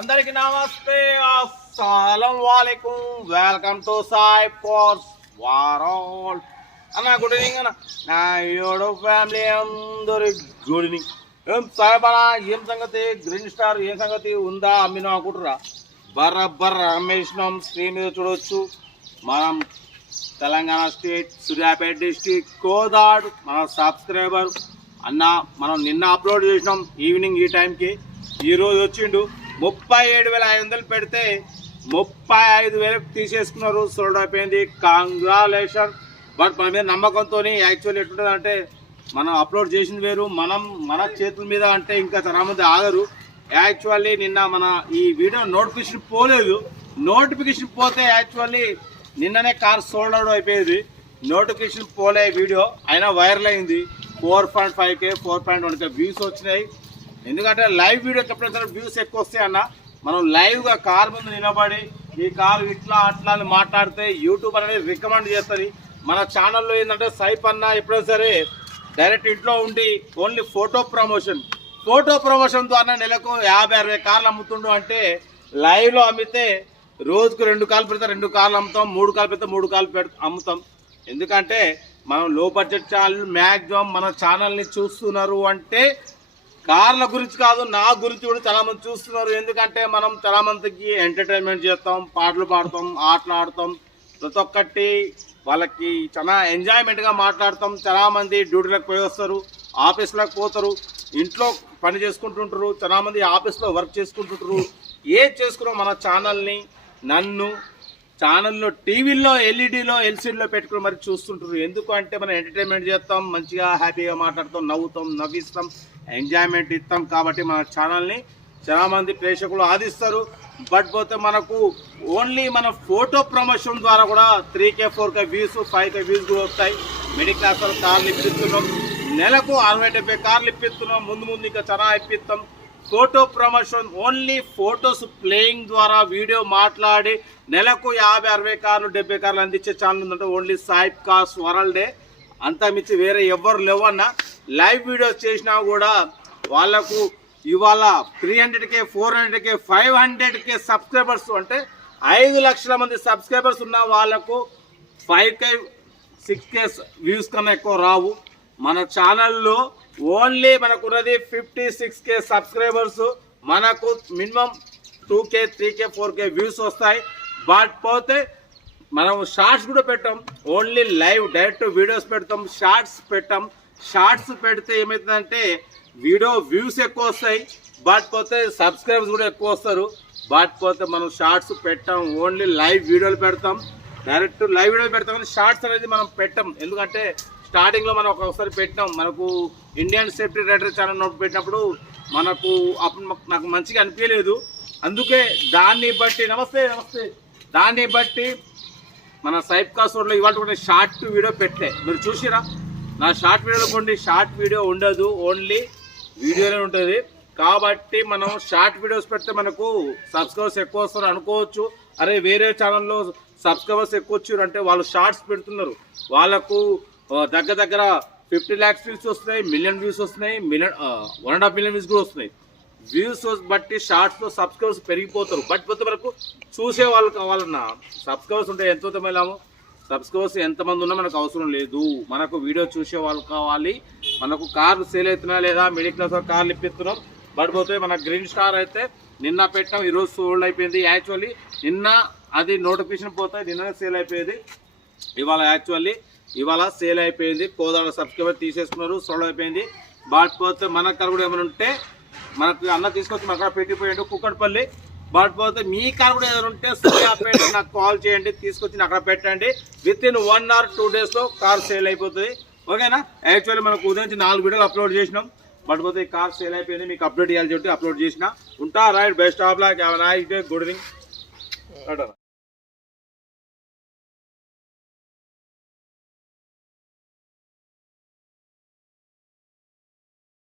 అందరికి నమస్తే, అస్సలం వాలేకుం. వెల్కమ్ టు సాయి ఫోర్స్ వారాల్ అన్న. గుడ్ ఈవినింగ్ అన్న. నా యోడో ఫ్యామిలీ అందరు గుడ్ ఈవినింగ్. ఏం సాయిబానా, ఏం సంగతి? గ్రీన్ స్టార్ ఏం సంగతి ఉందా? అమ్మినా అనుకుంటురా? బర్రబ్బర్ అమ్మేసినాం. స్క్రీన్ మీద చూడవచ్చు. మనం తెలంగాణ స్టేట్ సూర్యాపేట డిస్టిక్ కోదాడ్. మన సబ్స్క్రైబర్ అన్న మనం నిన్న అప్లోడ్ చేసినాం ఈవినింగ్ ఈ టైంకి. ఈరోజు వచ్చిండు 37,500 పెడితే 35,000 తీసేసుకున్నారు. సోల్డ్ అయిపోయింది. కంగ్రాచులేషన్. బట్ మన మీద నమ్మకంతో యాక్చువల్లీ ఎట్లుంటుంది అంటే, మనం అప్లోడ్ చేసింది వేరు, మన చేతుల మీద అంటే ఇంకా చాలా మంది ఆగరు. యాక్చువల్లీ నిన్న మన ఈ వీడియో నోటిఫికేషన్ పోలేదు. నోటిఫికేషన్ పోతే యాక్చువల్లీ నిన్ననే కార్ సోల్డ్ అవుట్ అయిపోయేది. నోటిఫికేషన్ పోలే వీడియో అయినా వైరల్ అయింది. 4.5K 4.1K వ్యూస్ వచ్చినాయి. ఎందుకంటే లైవ్ వీడియోకి ఎప్పుడైతే వ్యూస్ ఎక్కువ వస్తాయి అన్న, మనం లైవ్గా కార్ ముందు నిలబడి ఈ కారు ఇట్లా అట్లా అని మాట్లాడితే యూట్యూబ్ అనేది రికమెండ్ చేస్తుంది. మన ఛానల్లో ఏంటంటే సైప్ అన్న ఎప్పుడైనా సరే డైరెక్ట్ ఇంట్లో ఉండి ఓన్లీ ఫోటో ప్రమోషన్ ద్వారా నెలకు 50-60 కార్లు అమ్ముతుండు. అంటే లైవ్లో అమ్మితే రోజుకు 2 కార్లు పెడితే 2 కార్లు అమ్ముతాం, 3 కార్లు పెడితే 3 కార్లు అమ్ముతాం. ఎందుకంటే మనం లో బడ్జెట్ ఛానల్ మ్యాక్సిమం మన ఛానల్ని చూస్తున్నారు అంటే కార్ల గురించి కాదు, నా గురించి కూడా చాలా మంది చూస్తున్నారు. ఎందుకంటే మనం చాలా మందికి ఎంటర్టైన్మెంట్ చేస్తాం, పాటలు పాడతాం, ఆటలు ఆడతాం, ప్రతి ఒక్కటి వాళ్ళకి చాలా ఎంజాయ్మెంట్గా మాట్లాడతాం. చాలా మంది డ్యూటీలకు పోయి వస్తారు, ఆఫీస్లోకి పోతారు, ఇంట్లో పని చేసుకుంటుంటారు, చాలా మంది ఆఫీస్లో వర్క్ చేసుకుంటుంటారు. ఏది చేసుకున్నాం మన ఛానల్ని నన్ను ఛానల్లో టీవీల్లో ఎల్ఈడీలో ఎల్సీడీలో పెట్టుకుని మరి చూస్తుంటారు. ఎందుకు అంటే మనం ఎంటర్టైన్మెంట్ చేస్తాం, మంచిగా హ్యాపీగా మాట్లాడతాం, నవ్వుతాం, నవ్విస్తాం, ఎంజాయ్మెంట్ ఇస్తాం. కాబట్టి మన ఛానల్ని చాలామంది ప్రేక్షకులు ఆదిస్తారు. బట్ పోతే మనకు ఓన్లీ మన ఫోటో ప్రమోషన్ ద్వారా కూడా 3K 4K views 5K views కూడా వస్తాయి. మిడిల్ క్లాస్ వాళ్ళు కార్లు ఇప్పిస్తున్నాం, నెలకు 60-70 కార్లు ఇప్పిస్తున్నాం. ముందు ఇంకా చాలా ఇప్పిస్తాం. Photo promotion only photos playing ద్వారా వీడియో మాట్లాడి నెలకు 50-60 కార్లు 70 కార్లు అందించే ఛానల్ ఉందంటే ఓన్లీ సాయి కార్స్ వరల్డే. అంతా మించి వేరే ఎవ్వరు లేవన్నా. లైవ్ వీడియోస్ చేసినా కూడా వాళ్ళకు ఇవాళ 300K 400K 500K సబ్స్క్రైబర్స్ అంటే 5 లక్షల మంది సబ్స్క్రైబర్స్ ఉన్న వాళ్ళకు 5K 6K వ్యూస్ కన్నా ఎక్కువ రావు. మన ఛానల్లో ఓన్లీ మనకున్నది 56K సబ్స్క్రైబర్స్. మనకు minimum 2K 3K 4K views వస్తాయి. బట్ పోతే మనం షార్ట్స్ కూడా పెట్టాం. ఓన్లీ లైవ్ డైరెక్ట్ వీడియోస్ పెడతాం, షార్ట్స్ పెట్టాం. షార్ట్స్ పెడితే ఏమవుతుందంటే వీడియో వ్యూస్ ఎక్కువ వస్తాయి, బట్ పోతే సబ్స్క్రైబర్స్ కూడా ఎక్కువ వస్తారు. బట్ పోతే మనం షార్ట్స్ పెట్టాం, ఓన్లీ లైవ్ వీడియోలు పెడతాం. డైరెక్ట్ లైవ్ వీడియోలు పెడతాం కానీ షార్ట్స్ అనేది మనం పెట్టాం. ఎందుకంటే స్టార్టింగ్లో మనం ఒకసారి పెట్టినాం, మనకు Indian safety rider channel note పెట్టినప్పుడు మనకు అప్పుడు నాకు మంచిగా అనిపించలేదు. అందుకే దాన్ని బట్టి మన సైప్ కాసోడ్లో ఇవాళ కూడా షార్ట్ వీడియో పెట్టే మీరు చూసిరా. నా షార్ట్ వీడియోలో కొన్ని షార్ట్ వీడియో ఉండదు, ఓన్లీ వీడియోనే ఉంటుంది. కాబట్టి మనం షార్ట్ వీడియోస్ పెడితే మనకు సబ్స్క్రైబర్స్ ఎక్కువ వస్తారు అనుకోవచ్చు. అరే వేరే ఛానల్లో సబ్స్క్రైబర్స్ ఎక్కువ వచ్చారు అంటే వాళ్ళు షార్ట్స్ పెడుతున్నారు, వాళ్ళకు దగ్గర 50 lakhs వ్యూస్ వస్తున్నాయి, 1 million వ్యూస్ వస్తున్నాయి, 1.5 million వ్యూస్ కూడా వస్తున్నాయి. వ్యూస్ బట్టి షార్ట్స్లో సబ్స్క్రైబర్స్ పెరిగిపోతారు. బట్ పోతే మనకు చూసే వాళ్ళు కావాలన్నా సబ్స్క్రైబర్స్ ఉంటే ఎంతో తెమ్మలాము. సబ్స్క్రైబర్స్ ఎంతమంది ఉన్నా మనకు అవసరం లేదు, మనకు వీడియో చూసే వాళ్ళు కావాలి. మనకు కార్లు సేల్ అవుతున్నా లేదా మిడిల్ క్లాస్ కార్లు ఇప్పిస్తున్నాం. బట్ పోతే మన గ్రీన్ స్టార్ అయితే నిన్న పెట్టాం, ఈరోజు సోల్డ్ అయిపోయింది. యాక్చువల్లీ నిన్న అది నోటిఫికేషన్ పోతే నిన్ననే సేల్ అయిపోయేది. ఇవాళ సేల్ అయిపోయింది. కోదాడ సబ్స్క్రైబర్ తీసేసుకున్నారు, సోల్డ్ అయిపోయింది. బట్ పోతే మన కార్ కూడా ఏమైనా ఉంటే మనకు అన్న తీసుకొచ్చి మన కాడ పెట్టిపోయాడు కుక్కడపల్లి. బట్ పోతే మీ కార్ కూడా ఏదైనా ఉంటే సూర్యాపేట నాకు కాల్ చేయండి, తీసుకొచ్చి అక్కడ పెట్టండి. విత్ ఇన్ 1 or 2 daysలో కార్ సేల్ అయిపోతుంది. ఓకేనా? యాక్చువల్లీ మనకు ఉదయం నుంచి 4 వీడియోలు అప్లోడ్ చేసినాం. బట్ పోతే ఈ కార్ సేల్ అయిపోయింది, మీకు అప్డేట్ చేయాలి చెప్పి అప్లోడ్ చేసిన. ఉంటా right. Best of luck. Have a nice day. Good evening.